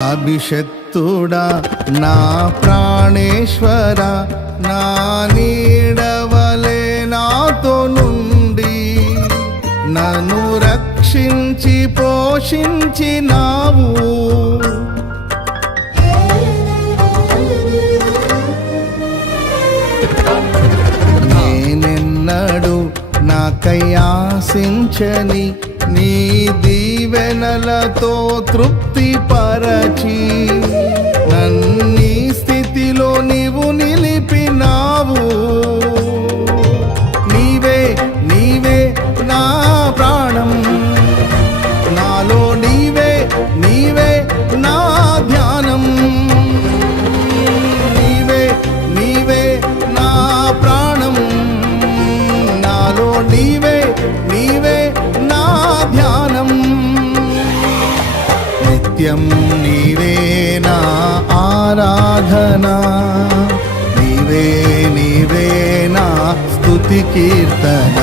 అభిషక్తుడా నా ప్రాణేశ్వర, నా నీడవలే నాతో నుండి నన్ను రక్షించి పోషించినావు. నేనెన్నడు నాకై ఆశించని నీ దీవెనలతో తృప్తి పరచి నన్నీ స్థితిలో నీవు నిలిపినావు. నీవే నీవే నా ప్రాణం, నాలో నీవే నీవే నా ధ్యానం. నీవే నీవే నా ప్రాణం, నాలో నీవే నీవే నా ధ్యానం. నిత్యం నీవే నా ఆరాధన, నీవే నీవే నా స్తుతి కీర్తన.